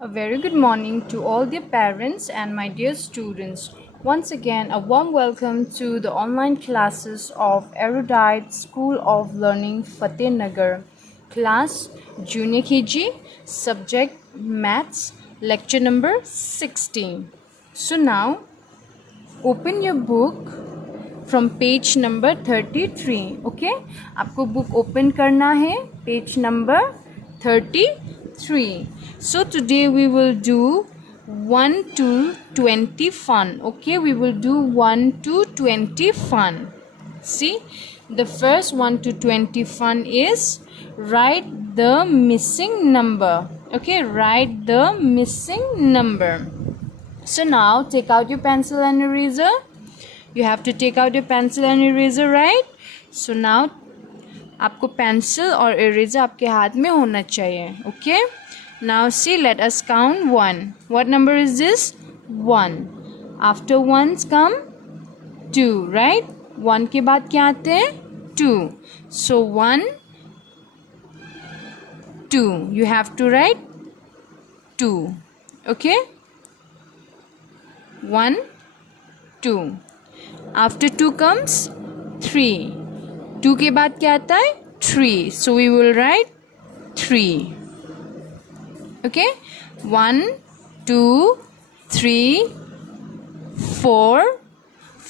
A very good morning to all the parents and my dear students. Once again, a warm welcome to the online classes of Erudite School of Learning Fatehnagar. Class Junior KG, subject Maths, lecture number 16. So now, open your book from page number 33. Okay, आपको book open करना है page number 33. So today we will do 1 to 20 fun. Okay, we will do 1 to 20 fun. See, the first 1 to 20 fun is write the missing number. Okay, write the missing number. So now take out your pencil and eraser. You have to take out your pencil and eraser, right? So now आपको pencil और eraser आपके हाथ में होना चाहिए. Okay? Now see, let us count 1. What number is this? 1. After 1s come 2, right? 1 के बाद क्या आते हैं? 2. So 1, 2. You have to write 2. Okay? 1, 2. After 2 comes 3. 2 के बाद क्या आता है? 3. So we will write 3. Okay? 1, 2, 3, 4.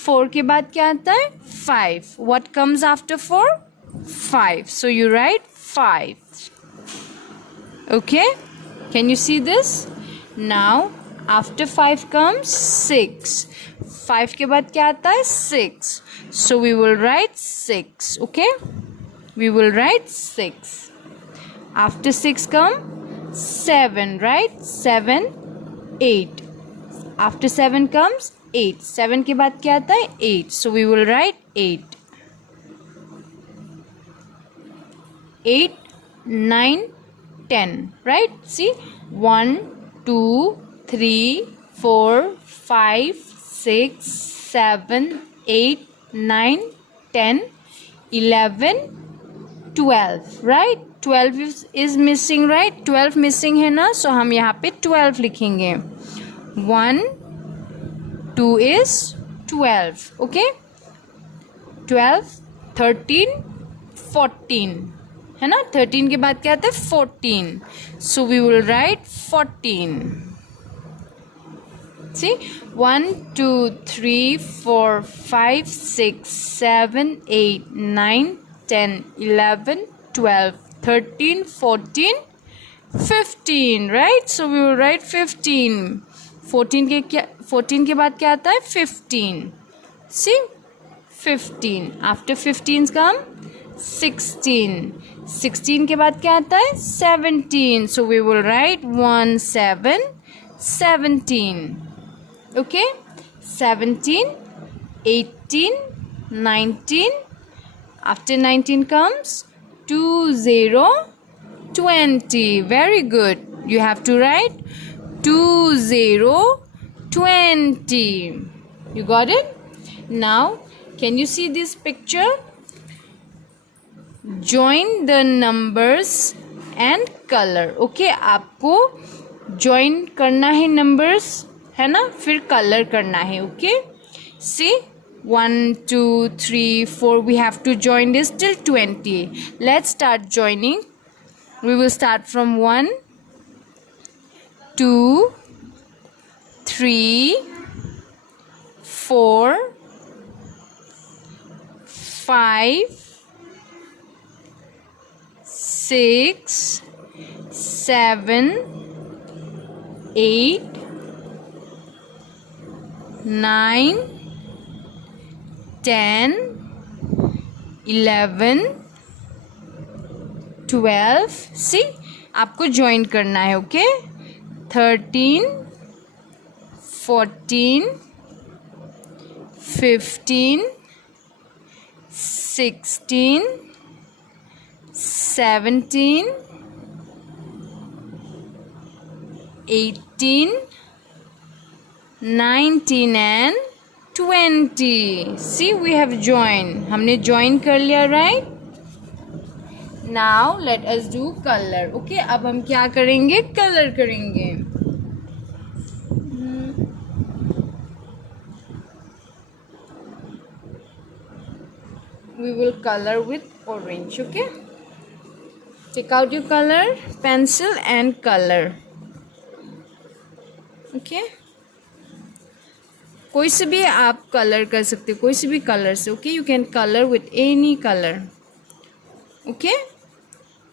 4 के बाद क्या आता है? 5. What comes after 4? 5. So you write 5. Okay? Can you see this? Now after 5 comes 6. 5 के बाद क्या आता है? 6. So we will write 6. Okay? We will write 6. After 6 come 7, right? 7, 8. After 7 comes 8. 7 के बाद क्या आता है? 8. So we will write 8. 8, 9, 10. Right? See? 1, 2, 3, 4, 5, 6, 7, 8, 9, 10, 11, 12. Right? 12 is missing, right? 12 missing है ना, so हम यहाँ पे 12 लिखेंगे. 1, 2 is 12. Okay? 12, 13, 14. है ना? 13 के बाद क्या आता है? 14. So we will write 14. See? 1, 2, 3, 4, 5, 6, 7, 8, 9, 10, 11, 12, 13, 14, 15, right? So we will write 15. 14 के बाद क्या आता है? 15. See? 15. After 15 come 16. 16 के बाद क्या आता है? 17. So we will write 1, 7, 17. Okay? 17, 18, 19. After 19 comes 2, 0, 20. Very good. You have to write 2, 0, 20. You got it? Now, can you see this picture? Join the numbers and color. Okay, आपको join करना है numbers, है ना? फिर color करना है. Okay? See? 1, 2, 3, 4. We have to join this till 20. Let's start joining. We will start from 1, 2, 3, 4, 5, 6, 7, 8, 9, 10, 11, 12. See, आपको join करना है. Okay? 13, 14, 15, 16, 17, 18, 19 and 20. See, we have joined. हमने join कर लिया, right? Now let us do color. Okay, अब हम क्या करेंगे? Color करेंगे. we will color with orange. Okay, take out your color pencil and color. Okay, कोई से भी आप कलर कर सकते हो, कोई से भी कलर से. Okay, you can colour with any colour. Okay,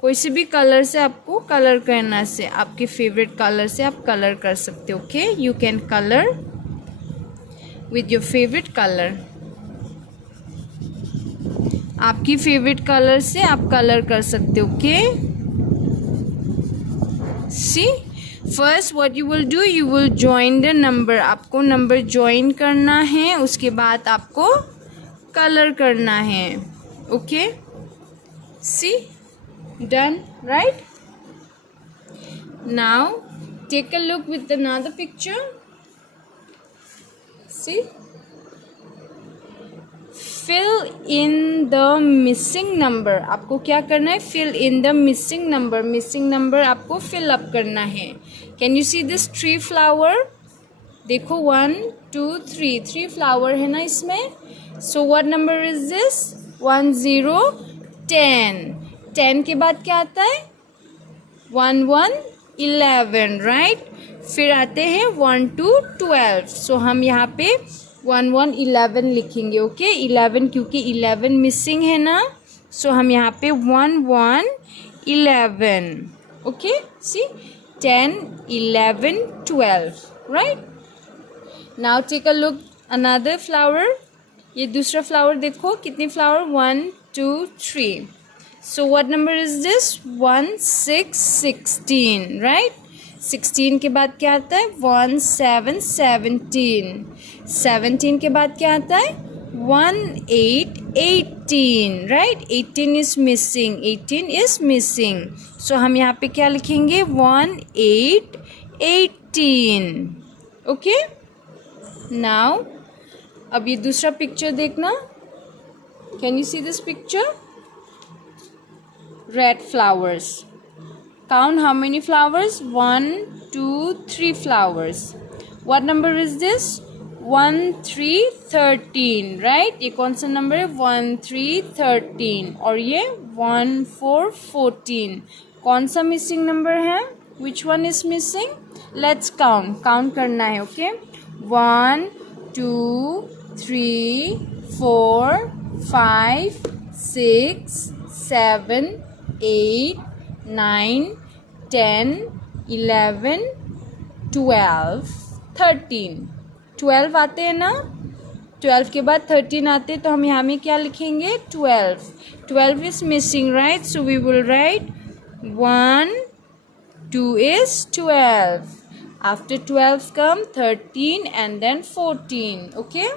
कोई से भी कलर से आपको कलर करना से, आपके फेवरेट कलर से आप कलर कर सकते हो. Okay, you can colour with your favourite colour. आपकी फेवरेट कलर से आप कलर कर सकते हो. Okay, see first what you will do, you will join the number. आपको नंबर ज्वाइन करना है, उसके बाद आपको कलर करना है. Okay, see, done, right. Now take a look with another picture. See, fill in the missing number. आपको क्या करना है, fill in the missing number. Missing number आपको फिल अप करना है. Can you see this 3 flower? देखो 1 2 3 3 flower है ना इसमें. सो व्हाट नंबर इज दिस? 1 0 10. 10 के बाद क्या आता है? 1 1 11, राइट. फिर आते हैं 1 2 12. सो हम यहाँ पे 1 1 11 लिखेंगे. ओके, 11 क्योंकि 11 मिसिंग है ना, सो हम यहाँ पे 1 1 11. Okay, see 10 11 12, right. Now take a look another flower. ये दूसरा फ्लावर देखो, कितने flower? 1 2 3. So what number is this? 1 6 16, right. 16 के बाद क्या आता है? 1 7 17. 17 के बाद क्या आता है? 1 8 18, right. 18 is missing. 18 is missing. So हम यहाँ पे क्या लिखेंगे? 1 8 18. ओके, नाउ अब ये दूसरा पिक्चर देखना. Can you see this picture? Red flowers. Count how many flowers? 1 2 3 flowers. What number is this? 1 3 13, right. ये कौन सा नंबर है? 1 3 13. और ये 1 4 14. कौन सा मिसिंग नंबर है? Which one is missing? Let's count. Count करना है. ओके, 1 2 3 4 5 6 7 8 9 10 11 12 13. 12 आते हैं ना. 12 के बाद 13 आते हैं, तो हम यहाँ में क्या लिखेंगे? 12. 12 is missing, right. So we will write 1 2 is 12. After 12 come 13 and then 14. Okay,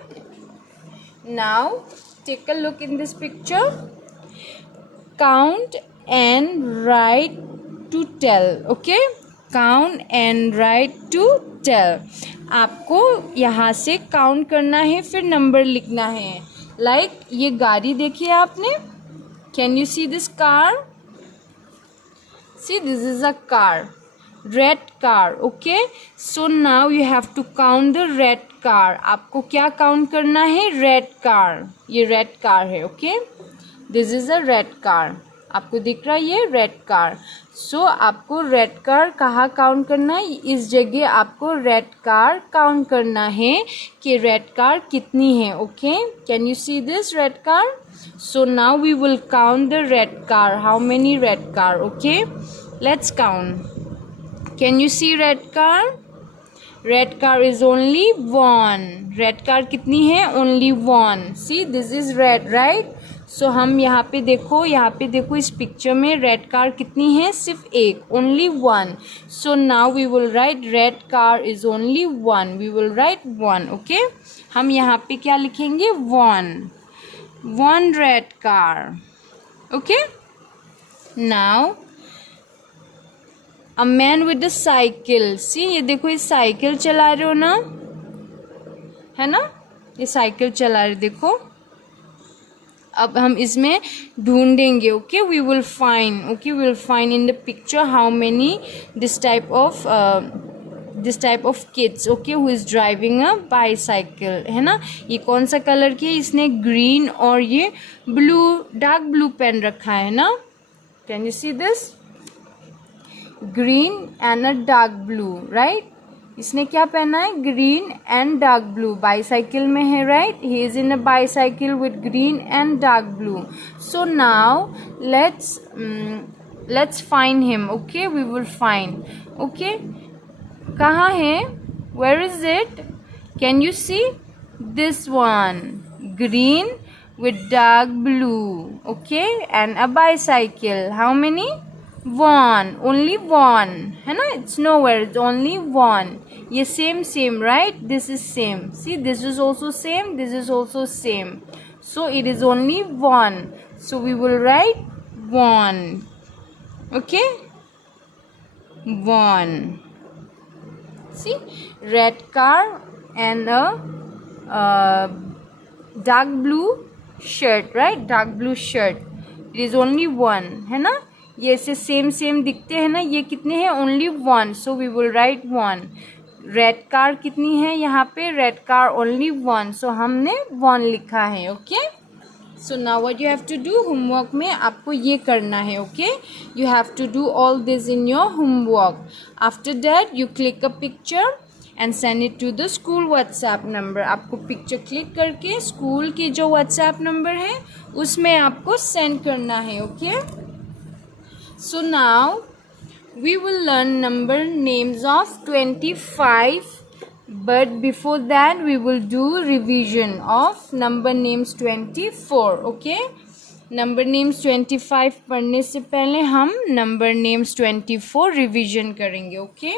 now take a look in this picture. Count and write to tell. Okay, count and write to tell. आपको यहाँ से count करना है, फिर number लिखना है. Like ये गाड़ी देखिए आपने. Can you see this car? See, this is a car, red car. Okay, so now you have to count the red car. आपको क्या काउंट करना है? red car. ये red car है. Okay, this is a red car. आपको दिख रहा है ये रेड कार. सो आपको रेड कार कहाँ काउंट करना है? इस जगह आपको रेड कार काउंट करना है कि रेड कार कितनी है. Okay, can you see this red car? So now we will count the red car. How many red car? Okay, let's count. Can you see red car? Red car is only one. Red car कितनी है? Only one. See, this is red, right? So हम यहाँ पे देखो इस picture में red car कितनी है? सिर्फ एक, only one. So now we will write red car is only one. We will write one. Okay, हम यहाँ पे क्या लिखेंगे? One red car. Okay, now a man with a cycle. See, ये देखो, ये साइकिल चला रहे हो ना, है ना? ये साइकिल चला रहे, देखो. अब हम इसमें ढूंढेंगे. Okay, we will find in the picture how many this type of this type of kids, okay, who is driving a bicycle, है ना। ये कौन सा कलर की है, इसने ग्रीन और ये ब्लू, डार्क ब्लू पेन रखा है ना। Can you see this, green and a dark blue, right. इसने क्या पहना है, green and dark blue, bicycle में है, right. He is in a bicycle with green and dark blue. So now let's find him, okay, we will find, okay. कहाँ है, where is it, can you see, this one, green with dark blue, okay, and a bicycle. How many? One, only one, है ना, it's nowhere, it's only one. ये same, right, this is same, see, this is also same, this is also same, so it is only one, so we will write one, okay, one. See, red car and a dark blue shirt, right, dark blue shirt, it is only one, है ना। ये ऐसे same दिखते हैं ना, ये कितने हैं, only one, so we will write one. Red car कितनी है यहाँ पे, red car only one, so हमने वन लिखा है, okay. So now what you have to do, homework में आपको ये करना है, okay, you have to do all this in your homework. After that you click a picture and send it to the school WhatsApp number. आपको picture click करके school की जो WhatsApp number है उसमें आपको सेंड करना है, okay. So now we will learn number names of 25, but before that we will do revision of number names 24, okay। number names 25 पढ़ने से पहले हम number names 24 revision करेंगे, okay।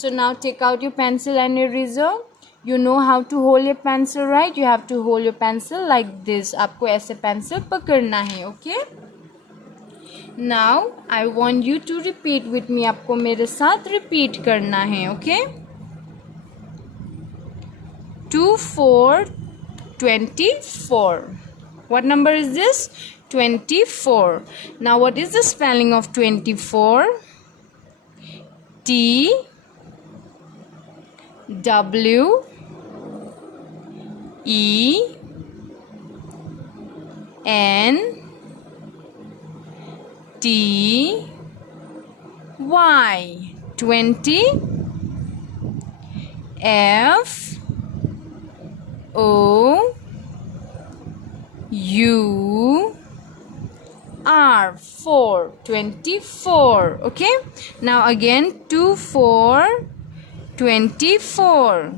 so now take out your pencil and eraser. You know how to hold your pencil, right, you have to hold your pencil like this, आपको ऐसे pencil पकड़ना है, okay। Now I want you to repeat with me, आपको मेरे साथ repeat करना है, okay। 2 4 24. What number is this? 24. Now what is the spelling of 24? T W E N T Y. 20. F O U R. 4. 24. Okay. Now again 2 4 24.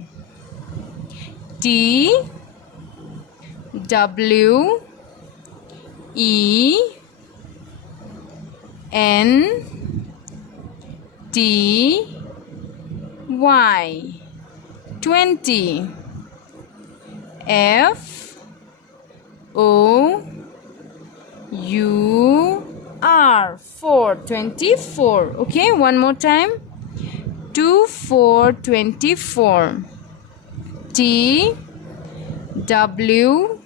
T W E N T Y. 20. F O U R. 4. 24. Okay, one more time. 2 4 24. T W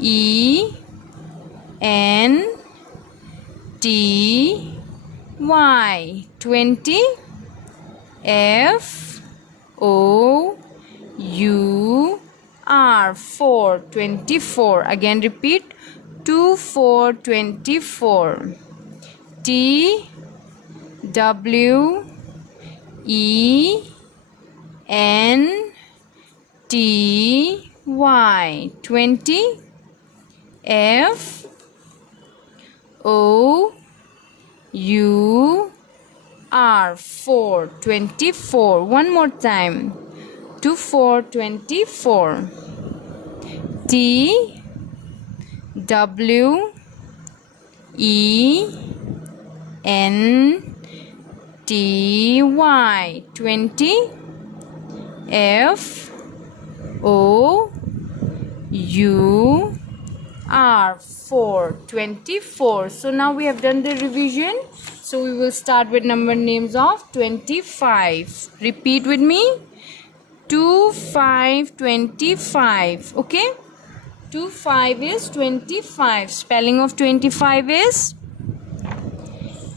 E N T Y. 20. F O U R. 4. 24. Again repeat. 2 4 24. T W E N T Y. 20. F O U R. 4. 24. One more time. 2 4 24. T W E N T Y. 20. F O U R. 4. 24. So now we have done the revision. So we will start with number names of 25. Repeat with me. 2 5 25. Okay. 2 5 is 25. Spelling of 25 is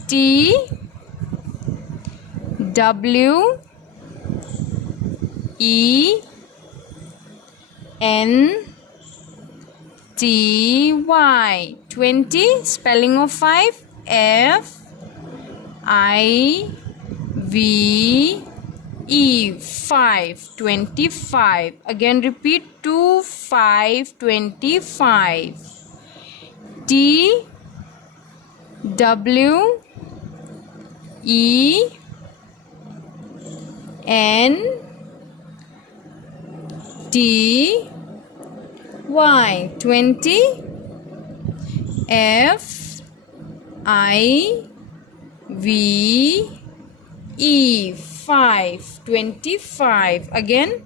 T W E N T Y. 20. Spelling of 5. F I V E. 5. 25. Again repeat. 2 5 25. T W E N T Y. 20. F I V E. 5. 25. Again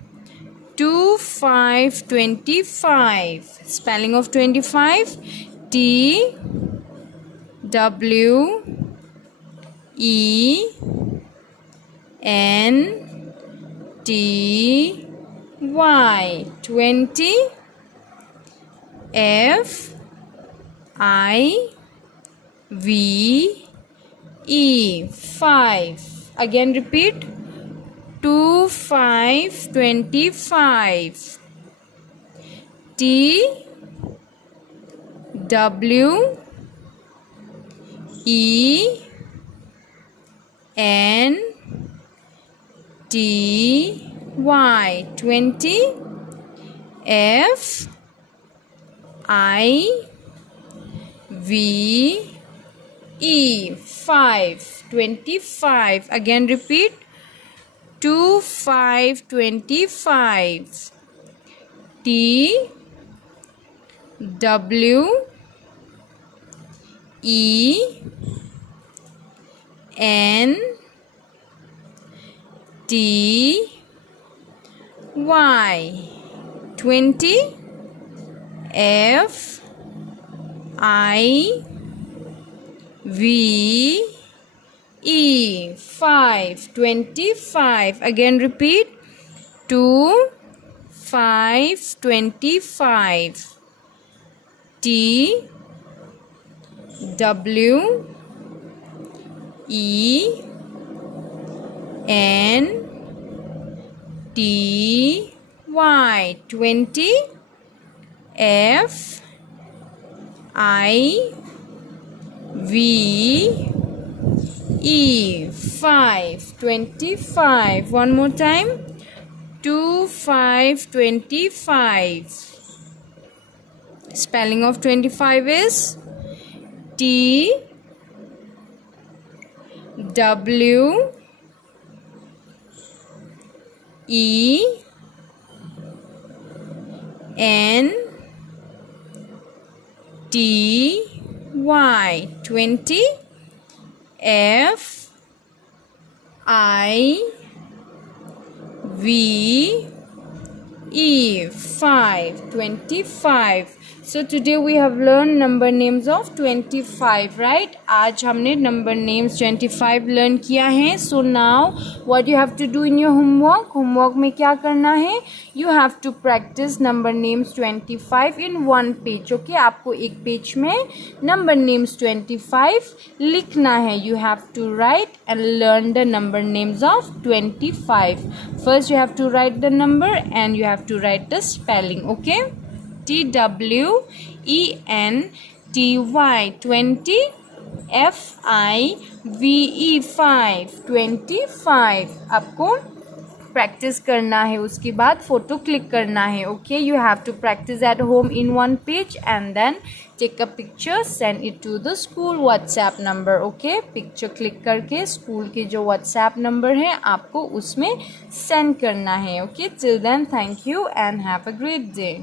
2 5 25. Spelling of 25. T W E N T Y. 20. F I V E. 5. Again repeat. 2 5 25. T W E N T Y. 20. F I V E. 5. 25. Again repeat. 2 5 25. T W E N T Y. 20. F I V E. 5. 25. Again repeat. 2 5 25. T W E N T Y. 20. F I V E. 5. 25. One more time. 2 5 25. Spelling of 25 is T W E N T Y. 20. F I V E. 5. 25. So today we have learned number names of 25, right? आज हमने number names 25 learn किया है. So now what you have to do in your homework? Homework में क्या करना है? You have to practice number names 25 in one page. Okay? आपको एक page में number names 25 लिखना है. You have to write and learn the number names of 25. First you have to write the number and you have to write the spelling. Okay? T W E N T Y. 20. F I V E. 5. 25. आपको practice करना है. उसके बाद photo click करना है. Okay, you have to practice at home in one page and then take a picture, send it to the school WhatsApp number. Okay, picture click करके school के जो व्हाट्सएप नंबर है आपको उसमें सेंड करना है. Okay, till then thank you and have a great day.